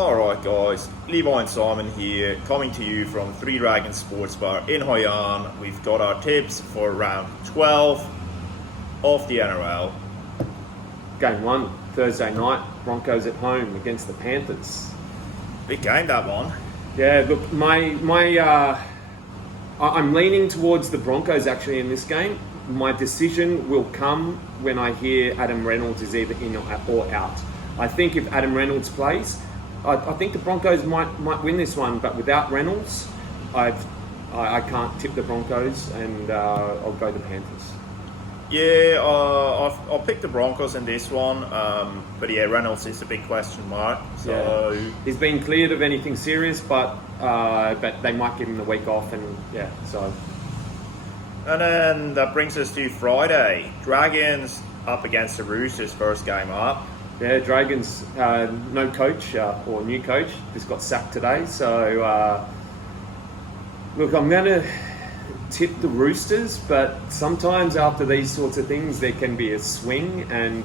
Alright guys, Levi and Simon here, coming to you from Three Dragons Sports Bar in Hoi An. We've got our tips for round 12 of the NRL. Game 1, Thursday night, Broncos at home against the Panthers. Big game, that one. Yeah, look, I'm leaning towards the Broncos actually in this game. My decision will come when I hear Adam Reynolds is either in or out. I think if Adam Reynolds plays, I think the Broncos might win this one, but without Reynolds, I can't tip the Broncos, and I'll go the Panthers. Yeah, I'll pick the Broncos in this one, but yeah, Reynolds is a big question mark. So yeah. He's been cleared of anything serious, but they might give him the week off, and yeah, so. And then that brings us to Friday. Dragons up against the Roosters, first game up. Yeah, Dragons, no coach or new coach, just got sacked today. So, look, I'm going to tip the Roosters, but sometimes after these sorts of things, there can be a swing, and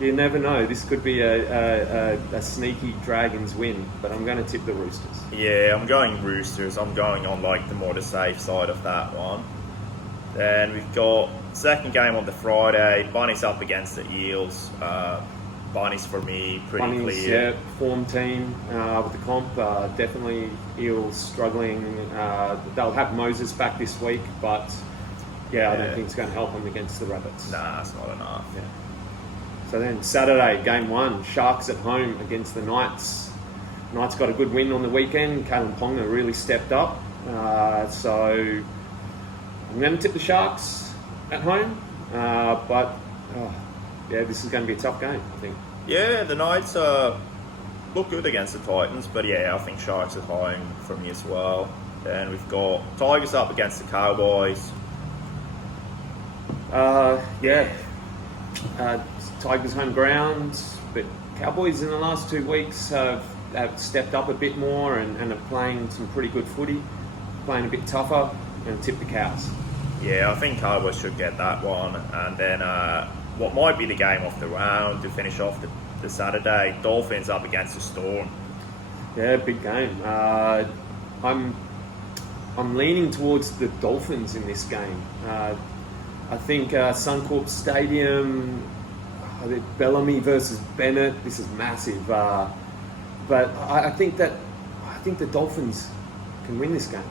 you never know. This could be a sneaky Dragons win, but I'm going to tip the Roosters. Yeah, I'm going Roosters. I'm going on the safe side of that one. Then we've got second game on the Friday. Bunnies up against the Eels. Bunnies for me, pretty Bunnies, clear. Yeah, form team with the comp. Definitely Eels struggling. They'll have Moses back this week, but yeah, I don't think it's going to help them against the Rabbits. Nah, it's not enough. Yeah. So then Saturday, game 1, Sharks at home against the Knights. Knights got a good win on the weekend. Kalen Ponga really stepped up. So I'm going to tip the Sharks at home, but yeah, this is going to be a tough game, I think. Yeah, the Knights look good against the Titans, but yeah, I think Sharks at home for me as well. Then we've got Tigers up against the Cowboys. Tigers home ground, but Cowboys in the last 2 weeks have stepped up a bit more and are playing some pretty good footy, playing a bit tougher, and tip the Cows. Yeah, I think Cowboys should get that one. And then what might be the game of the round to finish off the Saturday, Dolphins up against the Storm. Yeah, big game. I'm leaning towards the Dolphins in this game. I think Suncorp Stadium, Bellamy versus Bennett. This is massive, but I think the Dolphins can win this game.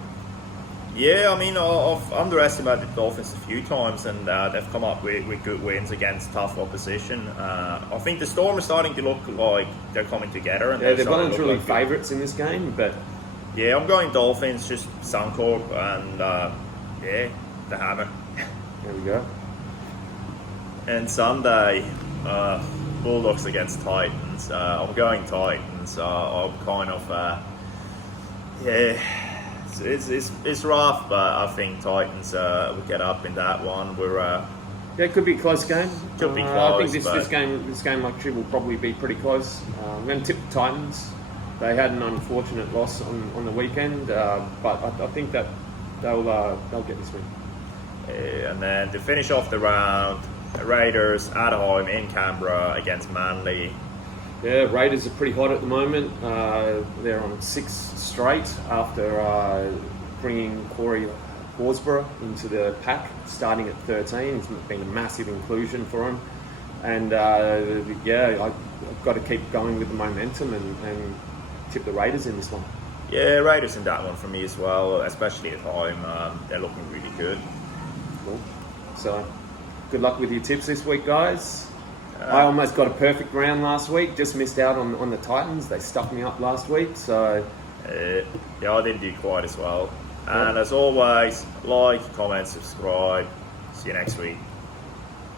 Yeah, I mean, I've underestimated the Dolphins a few times, and they've come up with good wins against tough opposition. I think the Storm are starting to look like they're coming together. And yeah, they're voluntarily favourites in this game, but yeah, I'm going Dolphins, just Suncorp, and yeah, the hammer. There we go. And Sunday, Bulldogs against Titans. I'm going Titans. I'm kind of yeah. It's rough, but I think Titans will get up in that one. Yeah, it could be a close game. Could be close. I think this game actually will probably be pretty close. I'm going to tip the Titans. They had an unfortunate loss on the weekend, but I think that they'll get this win. And then to finish off the round, Raiders at home in Canberra against Manly. Yeah, Raiders are pretty hot at the moment. They're on 6 straight after bringing Corey Horsburgh into the pack, starting at 13. It's been a massive inclusion for him. And yeah, I've got to keep going with the momentum and tip the Raiders in this one. Yeah, Raiders in that one for me as well, especially at home. They're looking really good. Cool. So, good luck with your tips this week, guys. I almost got a perfect round last week. Just missed out on the Titans. They stuffed me up last week. So yeah, I didn't do quite as well. And as always, like, comment, subscribe. See you next week.